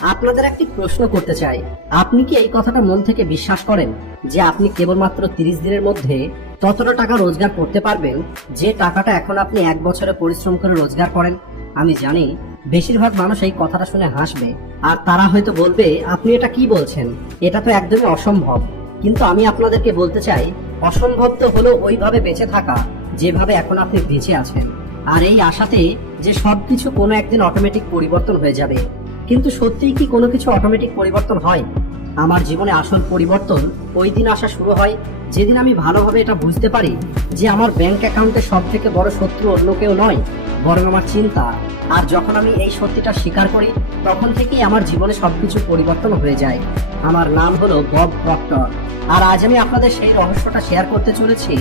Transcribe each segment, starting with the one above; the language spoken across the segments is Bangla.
আপনাদের একটি প্রশ্ন করতে চাই, আপনি কি এই কথাটা মন থেকে বিশ্বাস করেন যে আপনি কেবলমাত্র 30 দিনের মধ্যে ততটা টাকা রোজগার করতে পারবেন যে টাকাটা এখন আপনি 1 বছরে পরিশ্রম করে রোজগার করেন? আমি জানি বেশিরভাগ মানুষ এই কথাটা শুনে হাসবে, আর তারা হয়তো বলবে আপনি এটা কি বলছেন, এটা তো একদমই অসম্ভব। কিন্তু আমি আপনাদেরকে বলতে চাই, অসম্ভব তো হলো ওইভাবে বেঁচে থাকা যেভাবে এখন আপনি বেঁচে আছেন, আর এই আশাতে যে সবকিছু কোনো একদিন অটোমেটিক পরিবর্তন হয়ে যাবে। কিন্তু সত্যিই কি কোনো কিছু অটোমেটিক পরিবর্তন হয়? আমার জীবনে আসল পরিবর্তন ওই দিন আসা শুরু হয় যেদিন আমি ভালোভাবে এটা বুঝতে পারি যে আমার ব্যাংক অ্যাকাউন্টে সব থেকে বড় শত্রু অন্য কেউ নয়, বরং আমার চিন্তা। আর যখন আমি এই সত্যিটা স্বীকার করি, তখন থেকেই আমার জীবনে সবকিছু পরিবর্তন হয়ে যায়। আমার নাম হলো বব প্রক্টর, আর আজ আমি আপনাদের সেই রহস্যটা শেয়ার করতে চলেছি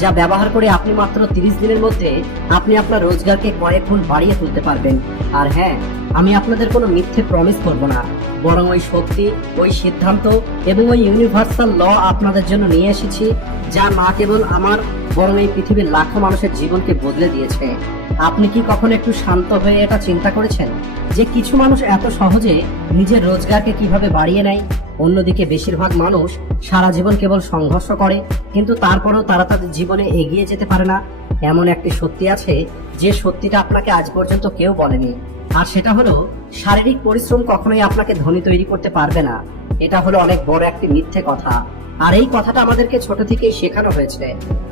যা ব্যবহার করে আপনি মাত্র 30 দিনের মধ্যে আপনি আপনার রোজগারকে কয়েক গুণ বাড়িয়ে তুলতে পারবেন। আর হ্যাঁ, আমি আপনাদের কোনো মিথ্যে প্রমিস করব না, বরং ওই শক্তি, ওই সিদ্ধান্ত এবং ওই ইউনিভার্সাল ল আপনাদের জন্য নিয়ে এসেছি যা না কেবল আমার, বরং এই পৃথিবীর লাখো মানুষের জীবনকে বদলে দিয়েছে। আপনি কি কখনো একটু শান্ত হয়ে এটা চিন্তা করেছেন যে কিছু মানুষ এত সহজে নিজের রোজগারকে কিভাবে বাড়িয়ে নেয়? অন্যদিকে বেশিরভাগ মানুষ সারা জীবন কেবল সংঘর্ষ করে, কিন্তু তারপরেও তারা তাদের জীবনে এগিয়ে যেতে পারে না। এমন একটি সত্যি আছে যে সত্যিটা আপনাকে আজ পর্যন্ত কেউ বলেনি, আর সেটা হলো শারীরিক পরিশ্রম কখনোই আপনাকে ধনী তৈরি করতে পারবে না। এটা হলো অনেক বড় একটি মিথ্যে কথা, আর এই কথাটা আমাদেরকে ছোট থেকেই শেখানো হয়েছে।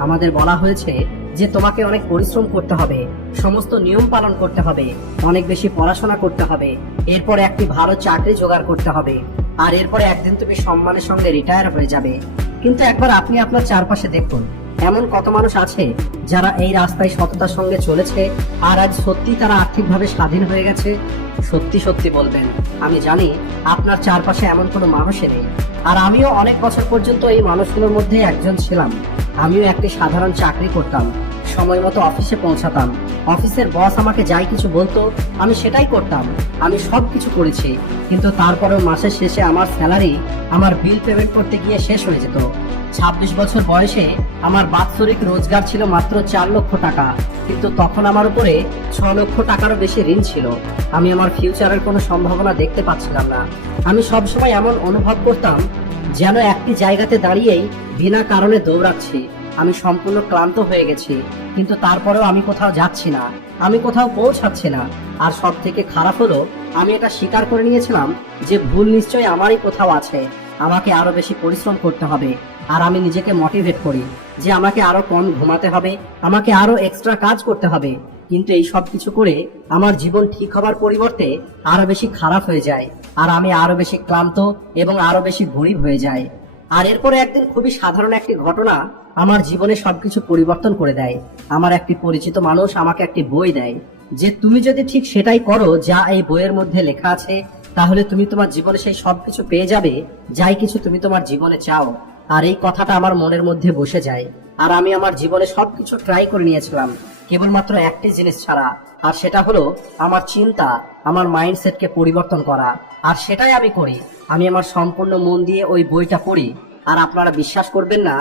আমাদের বলা হয়েছে যে তোমাকে অনেক পরিশ্রম করতে হবে, সমস্ত নিয়ম পালন করতে হবে, অনেক বেশি পড়াশোনা করতে হবে, এরপরে একটি ভালো চাকরি জোগাড় করতে হবে, আর এরপরে একদিন তুমি সম্মানের সঙ্গে রিটায়ার হয়ে যাবে। কিন্তু একবার আপনি আপনার চারপাশে দেখুন, এমন কত মানুষ আছে যারা এই রাস্তায় সততার সঙ্গে চলেছে আর আজ সত্যি তারা আর্থিকভাবে স্বাধীন হয়ে গেছে? সত্যি সত্যি বলবেন, আমি জানি আপনার চারপাশে এমন কোনো মানুষই নেই, আর আমিও অনেক বছর পর্যন্ত এই মানুষগুলোর মধ্যে একজন ছিলাম। আমিও একটি সাধারণ চাকরি করতাম, সময় মতো অফিসে পৌঁছাতাম, অফিসের বস আমাকে যাই কিছু বলতো আমি সেটাই করতাম, আমি সব কিছু করেছি, কিন্তু তারপরেও মাসের শেষে আমার স্যালারি আমার বিল পেমেন্ট করতে গিয়ে শেষ হয়ে যেত। 26 বছর বয়সে আমার বাৎসরিক রোজগার ছিল মাত্র 4 লক্ষ টাকা, কিন্তু তখন আমার উপরে 6 লক্ষ টাকারও বেশি ঋণ ছিল। আমি আমার ফিউচারের কোনো সম্ভাবনা দেখতে পাচ্ছিলাম না। আমি সবসময় এমন অনুভব করতাম যেন একটি জায়গাতে দাঁড়িয়েই বিনা কারণে দৌড়াচ্ছি। আমি সম্পূর্ণ ক্লান্ত হয়ে গেছি, কিন্তু তারপরেও আমি কোথাও যাচ্ছি না, আমি কোথাও পৌঁছাচ্ছি না। আর সব থেকে খারাপ হলো, আমি এটা স্বীকার করে নিয়েছিলাম যে ভুল নিশ্চয়ই আমারই কোথাও আছে, আমাকে আরো বেশি পরিশ্রম করতে হবে। আর আমি নিজেকে মোটিভেট করি যে আমাকে আরো কম ঘুমাতে হবে, আমাকে আরো এক্সট্রা কাজ করতে হবে। কিন্তু এই সব কিছু করে আমার জীবন ঠিক হবার পরিবর্তে আরো বেশি খারাপ হয়ে যায়, আর আমি আরো বেশি ক্লান্ত এবং আরো বেশি গরিব হয়ে যাই। আর এরপরে একদিন খুবই সাধারণ একটি ঘটনা আমার জীবনে সবকিছু পরিবর্তন করে দেয়। আমার একটি পরিচিত মানুষ আমাকে একটি বই দেয় যে তুমি যদি ঠিক সেটাই করো যা এই বইয়ের মধ্যে লেখা আছে, তাহলে তুমি তোমার জীবনে সেই সবকিছু পেয়ে যাবে যাই কিছু তুমি তোমার জীবনে চাও। আর এই কথাটা আমার মনের মধ্যে বসে যায়, আর আমি আমার জীবনে সবকিছু ট্রাই করে নিয়েছিলাম কেবলমাত্র একটি জিনিস ছাড়া, আর সেটা হলো আমার চিন্তা, আমার মাইন্ডসেটকে পরিবর্তন করা। আর সেটাই আমি করি, আমি আমার সম্পূর্ণ মন দিয়ে ওই বইটা পড়ি। আর আপনারা বিশ্বাস করবেন না,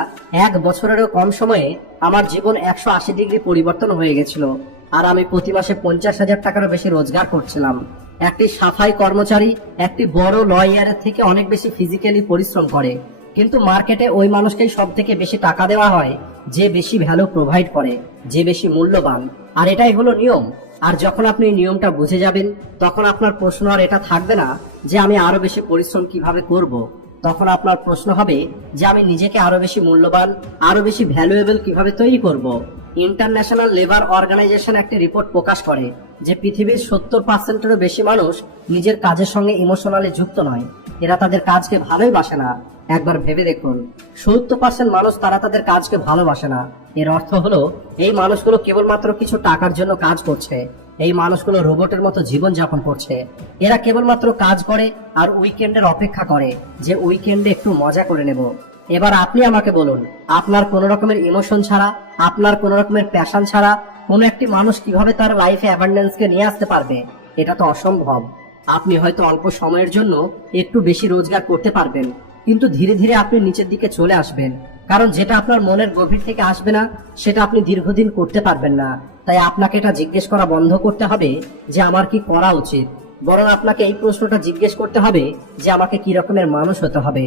1 বছরেরও কম সময়ে আমার জীবন 180 ডিগ্রি পরিবর্তন হয়ে গেছিল। আর আমি প্রতি মাসে 50,000 টাকারও বেশি রোজগার করছিলাম। একটি সাফাই কর্মচারী একটি বড় লয়ারের থেকে অনেক বেশি ফিজিক্যালি পরিশ্রম করে, কিন্তু মার্কেটে ওই মানুষকেই সব থেকে বেশি টাকা দেওয়া হয় যে বেশি ভ্যালু প্রোভাইড করে, যে বেশি মূল্যবান। আর এটাই হলো নিয়ম। আর যখন আপনি নিয়মটা বুঝে যাবেন, তখন আপনার প্রশ্ন আর এটা থাকবে না যে আমি আরো বেশি পরিশ্রম কিভাবে করব। তখন আপনার প্রশ্ন হবে যে আমি নিজেকে আরো বেশি মূল্যবান, আরো বেশি ভ্যালুয়েবল কিভাবে তৈরি করব। ইন্টারন্যাশনাল লেবার অর্গানাইজেশন একটি রিপোর্ট প্রকাশ করে যে পৃথিবীর 70%-এরও বেশি মানুষ নিজের কাজের সঙ্গে ইমোশনালি যুক্ত নয়, এরা তাদের কাজকে ভালোই বাসে না। একবার ভেবে দেখুন, 70% মানুষ তারা তাদের কাজকে ভালোবাসে না। এর অর্থ হলো এই মানুষগুলো কেবলমাত্র কিছু টাকার জন্য কাজ করছে। এই মানুষগুলো রোবটের মতো জীবন যাপন করছে। এরা কেবলমাত্র কাজ করে আর উইকেন্ডের অপেক্ষা করে যে উইকেন্ডে একটু মজা করে নেব। এবার আপনি আমাকে বলুন, আপনার কোন রকমের ইমোশন ছাড়া, আপনার কোন রকমের প্যাশন ছাড়া কোন একটি মানুষ কিভাবে তার লাইফে অ্যাবান্ডেন্সকে নিয়ে আসতে পারবে? এটা তো অসম্ভব। আপনি হয়তো অল্প সময়ের জন্য একটু বেশি রোজগার করতে পারবেন, কিন্তু ধীরে ধীরে আপনি নিচের দিকে চলে আসবেন, কারণ যেটা আপনার মনের গভীর থেকে আসবে না সেটা আপনি দীর্ঘদিন করতে পারবেন না। তাই আপনাকে এটা জিজ্ঞেস করা বন্ধ করতে হবে যে আমার কি করা উচিত, বরং আপনাকে এই প্রশ্নটা জিজ্ঞেস করতে হবে যে আমাকে কি রকমের মানুষ হতে হবে।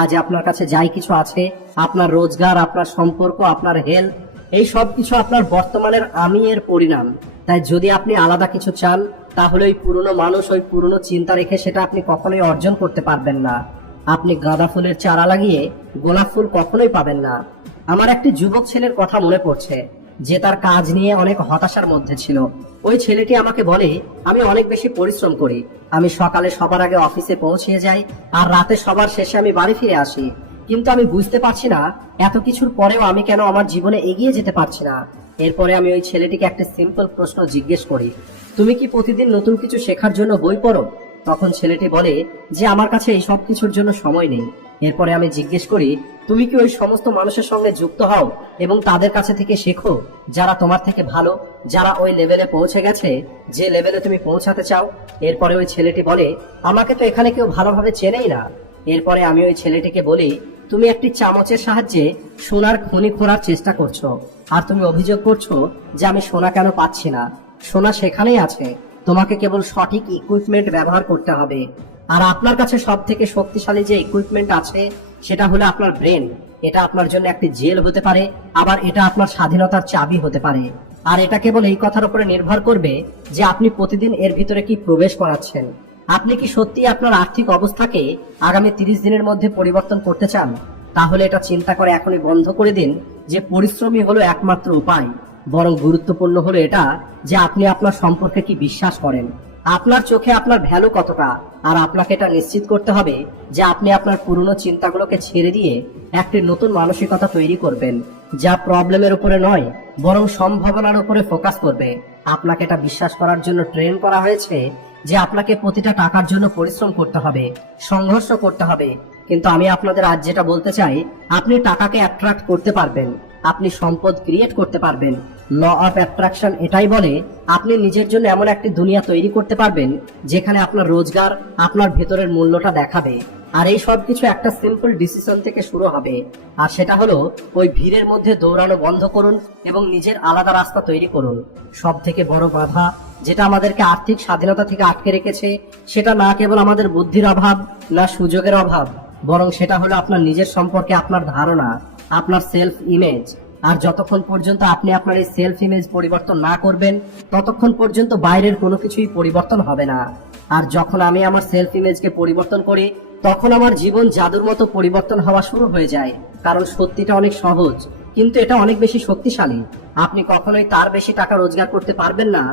আজ আপনার কাছে যাই কিছু আছে, আপনার রোজগার, আপনার সম্পর্ক, আপনার হেলথ, এই সব কিছু আপনার বর্তমানের আমি এর পরিণাম। তাই যদি আপনি আলাদা কিছু চান, তাহলে ওই পুরনো মানুষ, ওই পুরনো চিন্তা রেখে সেটা আপনি কখনোই অর্জন করতে পারবেন না। আপনি গাঁদা ফুলের চারা লাগিয়ে গোলাপ ফুল কখনোই পাবেন না। আমার একটি যুবক ছেলের কথা মনে পড়ছে যে তার কাজ নিয়ে অনেক হতাশার মধ্যে ছিল। ওই ছেলেটি আমাকে বলে, আমি অনেক বেশি পরিশ্রম করি, আমি সকালে সবার আগে অফিসে পৌঁছে যাই আর রাতে সবার শেষে আমি বাড়ি ফিরে আসি, কিন্তু আমি বুঝতে পারছি না এত কিছুর পরেও আমি কেন আমার জীবনে এগিয়ে যেতে পারছি না। এরপরে আমি ওই ছেলেটিকে একটা সিম্পল প্রশ্ন জিজ্ঞেস করি, তুমি কি প্রতিদিন নতুন কিছু শেখার জন্য বই পড়ো? তখন ছেলেটি বলে যে আমার কাছে এই সব কিছুর জন্য সময় নেই। এরপরে আমি জিজ্ঞেস করি, তুমি কি ওই সমস্ত মানুষের সঙ্গে যুক্ত হও এবং তাদের কাছে থেকে শেখো যারা তোমার থেকে ভালো, যারা ওই লেভেলে পৌঁছে গেছে যে লেভেলে তুমি পৌঁছাতে চাও? এরপরে ওই ছেলেটি বলে, আমাকে তো এখানে কেউ ভালোভাবে চেনেই না। এরপরে আমি ওই ছেলেটিকে বলি, তুমি একটি চামচের সাহায্যে সোনার খনি খোঁড়ার চেষ্টা করছো আর তুমি অভিযোগ করছো যে আমি সোনা কেন পাচ্ছি না। সোনা সেখানেই আছে, তোমাকে কেবল সঠিক ইকুইপমেন্ট ব্যবহার করতে হবে। আর আপনার কাছে সব থেকে শক্তিশালী যে ইকুইপমেন্ট আছে সেটা হলো আপনার ব্রেন। এটা আপনার জন্য একটি জেল হতে পারে, আবার এটা আপনার স্বাধীনতার চাবি হতে পারে। আর এটা কেবল এই কথার উপরে নির্ভর করবে যে আপনি প্রতিদিন এর ভিতরে কি প্রবেশ করাচ্ছেন। আপনি কি সত্যি আপনার আর্থিক অবস্থাকে আগামী 30 দিনের মধ্যে পরিবর্তন করতে চান? তাহলে এটা চিন্তা করে এখনই বন্ধ করে দিন যে পরিশ্রমই হলো একমাত্র উপায়। বরং গুরুত্বপূর্ণ হলো এটা যে আপনি আপনার সম্পর্কে কি বিশ্বাস করেন, আপনার চোখে আপনার ভ্যালু কতটা। আর আপনাকে এটা নিশ্চিত করতে হবে যে আপনি আপনার পুরনো চিন্তাগুলোকে ছেড়ে দিয়ে একটি নতুন মানসিকতা তৈরি করবেন, যা প্রবলেমের উপরে নয় বরং সম্ভাবনার উপরে ফোকাস করবে। আপনাকে এটা বিশ্বাস করার জন্য ট্রেন করা হয়েছে যে আপনাকে প্রতিটা টাকার জন্য পরিশ্রম করতে হবে, সংঘর্ষ করতে হবে। কিন্তু আমি আপনাদের আজ যেটা বলতে চাই, আপনি টাকাকে অ্যাট্রাক্ট করতে পারবেন, আপনি সম্পদ ক্রিয়েট করতে পারবেন। ল অফ অ্যাট্রাকশন এটাই বলে আপনি নিজের জন্য এমন একটি দুনিয়া তৈরি করতে পারবেন যেখানে আপনার রোজগার আপনার ভেতরের মূল্যটা দেখাবে। আর এই সব কিছু একটা সিম্পল ডিসিশন থেকে শুরু হবে, আর সেটা হলো ওই ভিড়ের মধ্যে দৌড়ানো বন্ধ করুন এবং নিজের আলাদা রাস্তা তৈরি করুন। সব থেকে বড় বাধা যেটা আমাদেরকে আর্থিক স্বাধীনতা থেকে আটকে রেখেছে সেটা না কেবল আমাদের বুদ্ধির অভাব, না সুযোগের অভাব, বরং সেটা হলো আপনার নিজের সম্পর্কে আপনার ধারণা, আপনার সেলফ ইমেজ। আর যতক্ষণ পর্যন্ত আপনি আপনার এই সেলফ ইমেজ পরিবর্তন না করবেন ততক্ষণ পর্যন্ত বাইরের কোনো কিছুই পরিবর্তন হবে না। আর যখন আমি আমার সেলফ ইমেজকে পরিবর্তন করি তখন আমার জীবন জাদুর মতো পরিবর্তন হওয়া শুরু হয়ে যায়। কারণ সত্যিটা অনেক সহজ, কিন্তু এটা অনেক বেশি শক্তিশালী। আপনি কখনোই তার বেশি টাকা রোজগার করতে পারবেন না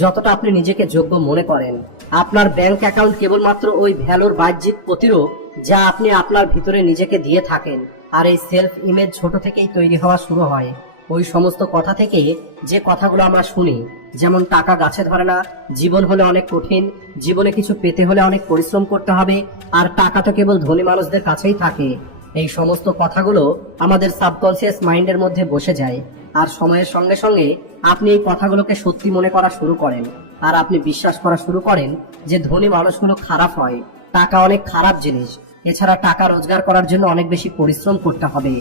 যতটা আপনি নিজেকে যোগ্য মনে করেন। আপনার ব্যাংক অ্যাকাউন্ট কেবলমাত্র ওই ভ্যালুর বাহ্যিক প্রতিরূপ যা আপনি আপনার ভিতরে নিজেকে দিয়ে থাকেন। আর এই সেলফ ইমেজ ছোট থেকেই তৈরি হওয়া শুরু হয় ওই সমস্ত কথা থেকে যে কথাগুলো আমরা শুনি, যেমন টাকা গাছে ধরে না, জীবন হলে অনেক কঠিন, জীবনে কিছু পেতে হলে অনেক পরিশ্রম করতে হবে, আর টাকা তো কেবল ধনী মানুষদের কাছেই থাকে। এই সমস্ত কথাগুলো আমাদের সাবকনসিয়াস মাইন্ডের মধ্যে বসে যায়। আর সময়ের সঙ্গে সঙ্গে আপনি এই কথাগুলোকে সত্যি মনে করা শুরু করেন, আর আপনি বিশ্বাস করা শুরু করেন যে ধনী মানুষগুলো খারাপ হয়, টাকা অনেক খারাপ জিনিস। এছাড়া টাকা রোজগার করার জন্য অনেক বেশি পরিশ্রম করতে হবে।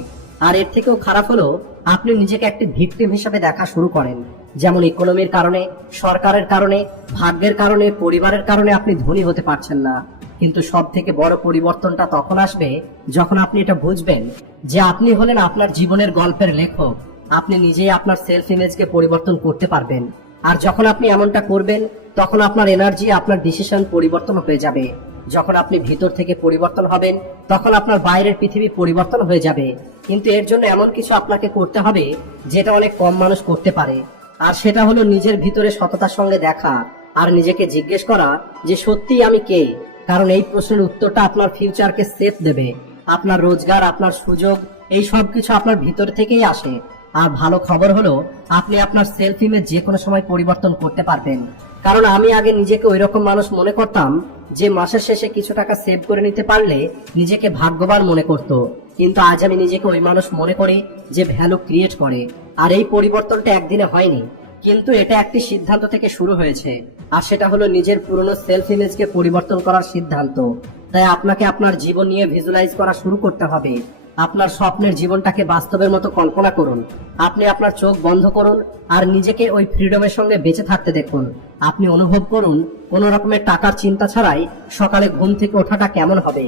আর এর থেকেও খারাপ হলো আপনি নিজেকে একটি ভিকটিম হিসেবে দেখা শুরু করেন। যেমন ইকোনমির কারণে, সরকারের কারণে, ভাগ্যের কারণে, পরিবারের কারণে আপনি ধনী হতে পারছেন না। কিন্তু সব থেকে বড় পরিবর্তনটা তখন আসবে যখন আপনি এটা বুঝবেন যে আপনি হলেন আপনার জীবনের গল্পের লেখক। আপনি নিজেই আপনার সেলফ ইমেজকে পরিবর্তন করতে পারবেন। আর যখন আপনি এমনটা করবেন তখন আপনার এনার্জি, আপনার ডিসিশন পরিবর্তন হয়ে যাবে। যখন আপনি ভিতর থেকে পরিবর্তন হবেন তখন আপনার বাইরের পৃথিবী পরিবর্তন হয়ে যাবে। কিন্তু এর জন্য এমন কিছু আপনাকে করতে হবে যেটা অনেক কম মানুষ করতে পারে, আর সেটা হলো নিজের ভিতরে সততার সঙ্গে দেখা আর নিজেকে জিজ্ঞেস করা যে সত্যি আমি কে। কারণ এই প্রশ্নের উত্তরটা আপনার ফিউচারকে সেফ দেবে। আপনার রোজগার, আপনার সুযোগ, এই সব কিছু আপনার ভিতর থেকেই আসে। আর ভালো খবর হলো আপনি আপনার সেলফ ইমেজ যে কোনো সময় পরিবর্তন করতে পারবেন। কারণ আমি আগে নিজেকে ওই রকম মানুষ মনে করতাম যে মাসের শেষে কিছু টাকা সেভ করে নিতে পারলে নিজেকে ভাগ্যবান মনে করত। কিন্তু আজ আমি নিজেকে ওই মানুষ মনে করি যে ভ্যালু ক্রিয়েট করে। আর এই পরিবর্তনটা একদিনে হয়নি, কিন্তু এটা একটি সিদ্ধান্ত থেকে শুরু হয়েছে, আর সেটা হলো নিজের পুরনো সেলফ ইমেজকে পরিবর্তন করার সিদ্ধান্ত। তাই আপনাকে আপনার জীবন নিয়ে ভিজুয়ালাইজ করা শুরু করতে হবে। আপনার স্বপ্নের জীবনটাকে বাস্তবের মতো কল্পনা করুন। আপনি আপনার চোখ বন্ধ করুন আর নিজেকে ওই ফ্রিডমের সঙ্গে বেঁচে থাকতে দেখুন। আপনি অনুভব করুন কোনো রকমের টাকার চিন্তা ছাড়াই সকালে ঘুম থেকে ওঠাটা কেমন হবে,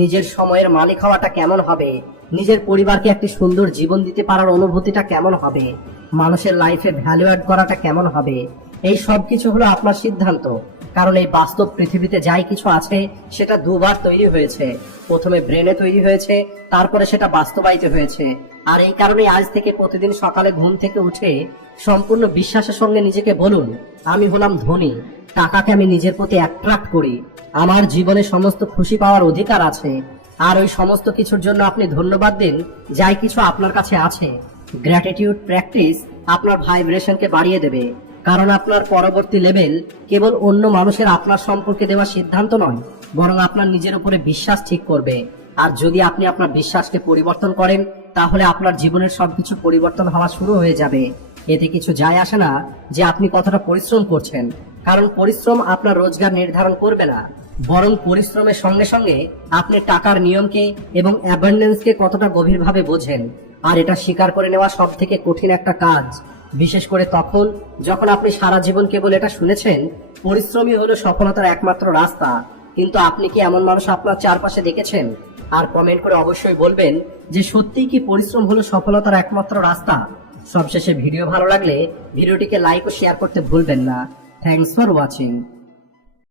নিজের সময়ের মালিক হওয়াটা কেমন হবে, নিজের পরিবারকে একটি সুন্দর জীবন দিতে পারার অনুভূতিটা কেমন হবে, মানুষের লাইফে ভ্যালু অ্যাড করাটা কেমন হবে। এই সব কিছু হলো আপনার সিদ্ধান্ত। কারণ এই বাস্তব পৃথিবীতে যাই কিছু আছে সেটা দুবার তৈরি হয়েছে। প্রথমে ব্রেনে তৈরি হয়েছে, তারপরে সেটা বাস্তবায়িত হয়েছে। আর এই কারণে আজ থেকে প্রতিদিন সকালে ঘুম থেকে উঠে সম্পূর্ণ বিশ্বাসের সঙ্গে নিজেকে বলুন, আমি হলাম ধনী, টাকাকে আমি নিজের প্রতি অ্যাট্রাক্ট করি, আমার জীবনে সমস্ত খুশি পাওয়ার অধিকার আছে। আর ওই সমস্ত কিছুর জন্য আপনি ধন্যবাদ দিন যাই কিছু আপনার কাছে আছে। গ্র্যাটিটিউড প্র্যাকটিস আপনার ভাইব্রেশনকে বাড়িয়ে দেবে। কারণ আপনার পরবর্তী লেভেল কেবল অন্য মানুষের আপনার সম্পর্কে দেওয়া সিদ্ধান্ত নয়, বরং আপনার নিজের উপরে বিশ্বাস ঠিক করবে। আর যদি আপনি আপনার বিশ্বাসকে পরিবর্তন করেন, তাহলে আপনার জীবনের সবকিছু পরিবর্তন হওয়া শুরু হয়ে যাবে। এতে কিছু যায় আসে না যে আপনি কতটা পরিশ্রম করছেন, কারণ পরিশ্রম আপনার রোজগার নির্ধারণ করবে না, বরং পরিশ্রমের সঙ্গে সঙ্গে আপনি টাকার নিয়মকে এবং অ্যাবান্ডেন্সকে কতটা গভীরভাবে বোঝেন। আর এটা স্বীকার করে নেওয়া সব থেকে কঠিন একটা কাজ, বিশেষ করে তখন যখন আপনি সারা জীবন কেবল এটা শুনেছেন, পরিশ্রমই হলো সফলতার একমাত্র রাস্তা। কিন্তু আপনি কি এমন মানুষ আপনার চারপাশে দেখেছেন? আর কমেন্ট করে অবশ্যই বলবেন যে সত্যিই কি পরিশ্রম হলো সফলতার একমাত্র রাস্তা। সবশেষে ভিডিও ভালো লাগলে ভিডিওটিকে লাইক ও শেয়ার করতে ভুলবেন না। Thanks for watching.